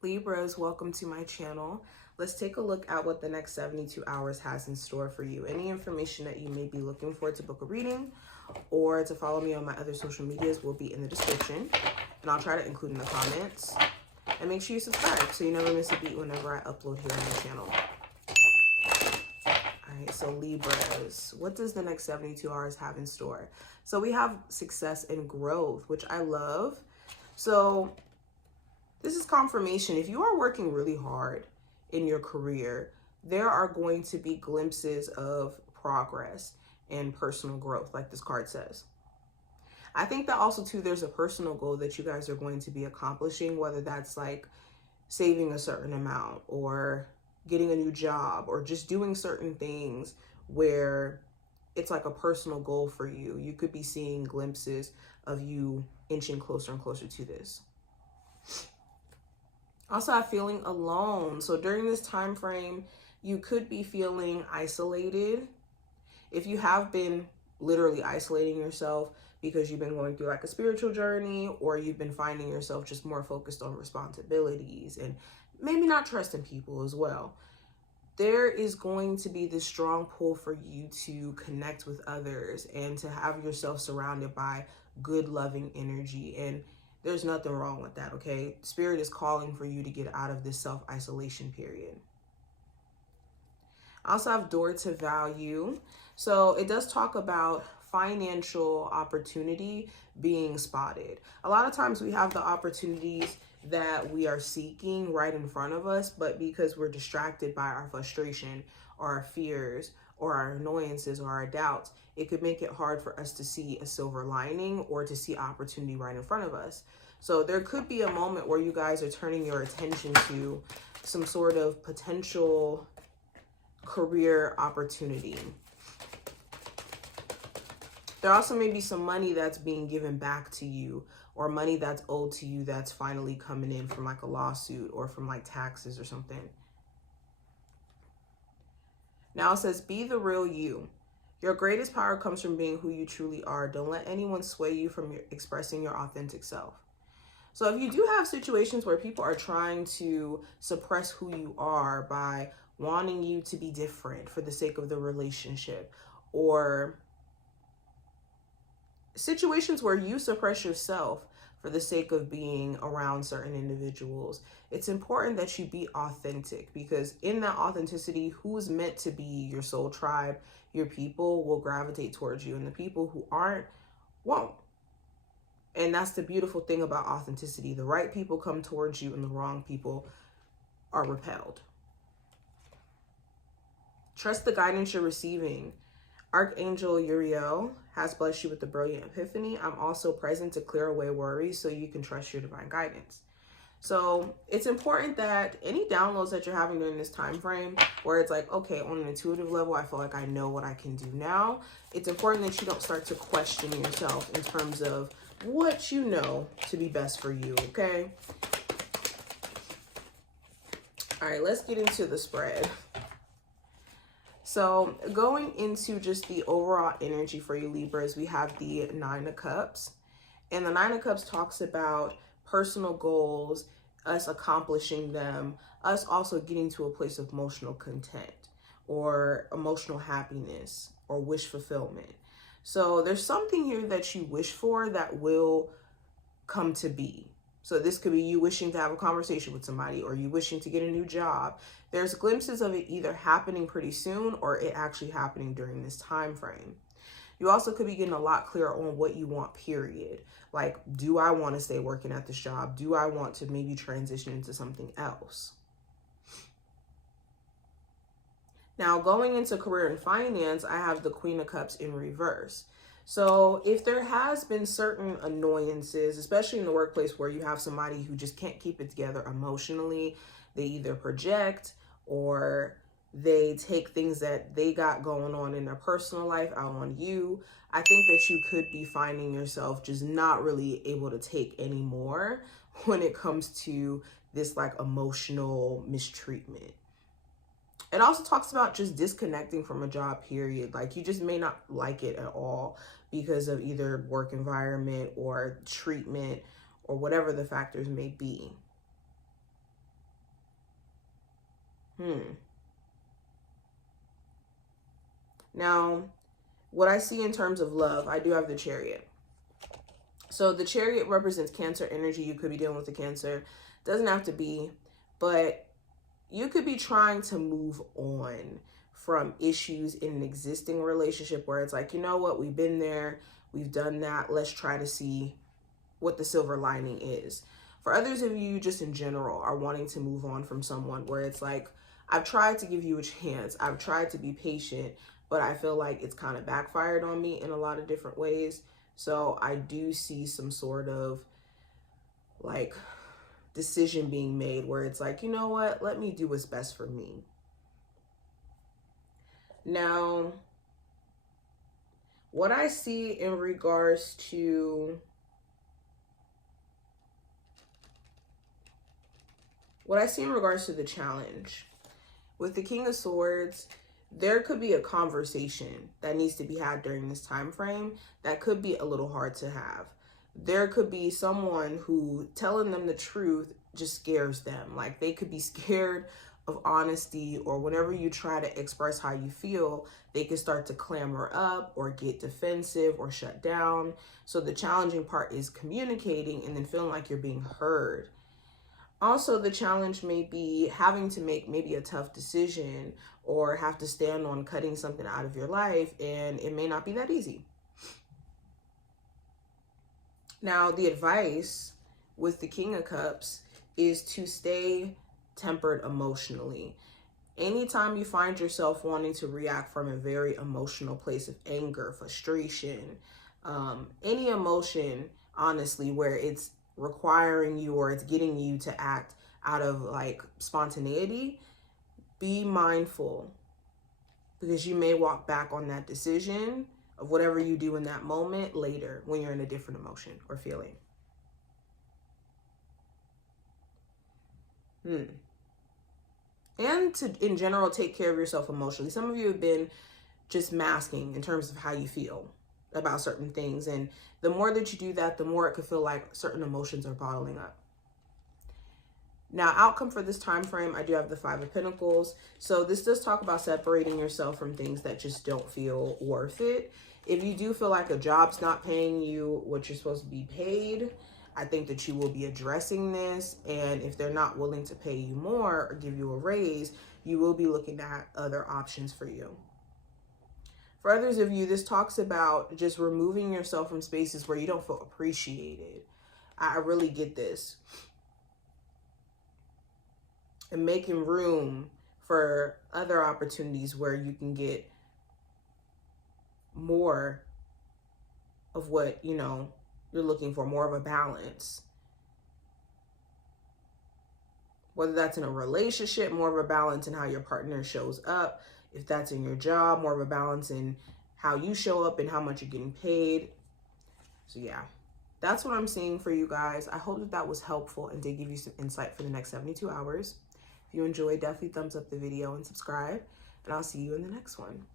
Libras, welcome to my channel. Let's take a look at what the next 72 hours has in store for you. Any information that you may be looking for to book a reading or to follow me on my other social medias will be in the description, and I'll try to include in the comments. And make sure you subscribe so you never miss a beat whenever I upload here on the channel. Alright, so Libras, what does the next 72 hours have in store? So we have success and growth, which I love. So this is confirmation. If you are working really hard in your career, there are going to be glimpses of progress and personal growth, like this card says. I think that also, too, there's a personal goal that you guys are going to be accomplishing, whether that's like saving a certain amount or getting a new job or just doing certain things where it's like a personal goal for you. You could be seeing glimpses of you inching closer and closer to this. Also, I'm feeling alone. So during this time frame, you could be feeling isolated. If you have been literally isolating yourself because you've been going through like a spiritual journey, or you've been finding yourself just more focused on responsibilities and maybe not trusting people as well, there is going to be this strong pull for you to connect with others and to have yourself surrounded by good, loving energy. And there's nothing wrong with that, okay? Spirit is calling for you to get out of this self-isolation period. I also have door to value. So it does talk about financial opportunity being spotted. A lot of times we have the opportunities that we are seeking right in front of us, but because we're distracted by our frustration or our fears or our annoyances or our doubts, it could make it hard for us to see a silver lining or to see opportunity right in front of us. So there could be a moment where you guys are turning your attention to some sort of potential career opportunity. There also may be some money that's being given back to you, or money that's owed to you that's finally coming in from like a lawsuit or from like taxes or something. Now it says, be the real you. Your greatest power comes from being who you truly are. Don't let anyone sway you from expressing your authentic self. So if you do have situations where people are trying to suppress who you are by wanting you to be different for the sake of the relationship, or situations where you suppress yourself for the sake of being around certain individuals, it's important that you be authentic, because in that authenticity, who's meant to be your soul tribe, your people, will gravitate towards you, and the people who aren't won't. And that's the beautiful thing about authenticity. The right people come towards you and the wrong people are repelled. Trust the guidance you're receiving. Archangel Uriel has blessed you with the brilliant epiphany. I'm also present to clear away worries so you can trust your divine guidance. So it's important that any downloads that you're having during this time frame, where it's like, okay, on an intuitive level, I feel like I know what I can do now. It's important that you don't start to question yourself in terms of what you know to be best for you, okay? All right, let's get into the spread. So going into just the overall energy for you Libras, we have the Nine of Cups. And the Nine of Cups talks about personal goals, us accomplishing them, us also getting to a place of emotional content or emotional happiness or wish fulfillment. So there's something here that you wish for that will come to be. So this could be you wishing to have a conversation with somebody, or you wishing to get a new job. There's glimpses of it either happening pretty soon or it actually happening during this time frame. You also could be getting a lot clearer on what you want, period. Like, do I want to stay working at this job? Do I want to maybe transition into something else? Now, going into career and finance, I have the Queen of Cups in reverse. So if there has been certain annoyances, especially in the workplace where you have somebody who just can't keep it together emotionally, they either project or they take things that they got going on in their personal life out on you, I think that you could be finding yourself just not really able to take anymore when it comes to this like emotional mistreatment. It also talks about just disconnecting from a job, period. Like, you just may not like it at all because of either work environment or treatment or whatever the factors may be. Now, what I see in terms of love, I do have the Chariot. So the Chariot represents Cancer energy. You could be dealing with a Cancer. Doesn't have to be, but you could be trying to move on from issues in an existing relationship where it's like, you know what, we've been there, we've done that. Let's try to see what the silver lining is. For others of you, just in general, are wanting to move on from someone where it's like, I've tried to give you a chance. I've tried to be patient, but I feel like it's kind of backfired on me in a lot of different ways. So I do see some sort of like decision being made where it's like, you know what, let me do what's best for me. Now, what I see in regards to the challenge with the King of Swords, there could be a conversation that needs to be had during this time frame that could be a little hard to have. There could be someone who telling them the truth just scares them. Like they could be scared of honesty, or whenever you try to express how you feel, they could start to clamor up or get defensive or shut down. So the challenging part is communicating and then feeling like you're being heard. Also, the challenge may be having to make maybe a tough decision or have to stand on cutting something out of your life, and it may not be that easy. Now, the advice with the King of Cups is to stay tempered emotionally. Anytime you find yourself wanting to react from a very emotional place of anger, frustration, any emotion, honestly, where it's requiring you or it's getting you to act out of like spontaneity, be mindful, because you may walk back on that decision of whatever you do in that moment later when you're in a different emotion or feeling. And to, in general, take care of yourself emotionally. Some of you have been just masking in terms of how you feel about certain things. And the more that you do that, the more it could feel like certain emotions are bottling up. Now, outcome for this time frame, I do have the Five of Pentacles. So this does talk about separating yourself from things that just don't feel worth it. If you do feel like a job's not paying you what you're supposed to be paid, I think that you will be addressing this. And if they're not willing to pay you more or give you a raise, you will be looking at other options for you. For others of you, this talks about just removing yourself from spaces where you don't feel appreciated. I really get this. And making room for other opportunities where you can get more of what, you know, you're looking for, more of a balance. Whether that's in a relationship, more of a balance in how your partner shows up. If that's in your job, more of a balance in how you show up and how much you're getting paid. So yeah, that's what I'm seeing for you guys. I hope that that was helpful and did give you some insight for the next 72 hours. If you enjoyed, definitely thumbs up the video and subscribe. And I'll see you in the next one.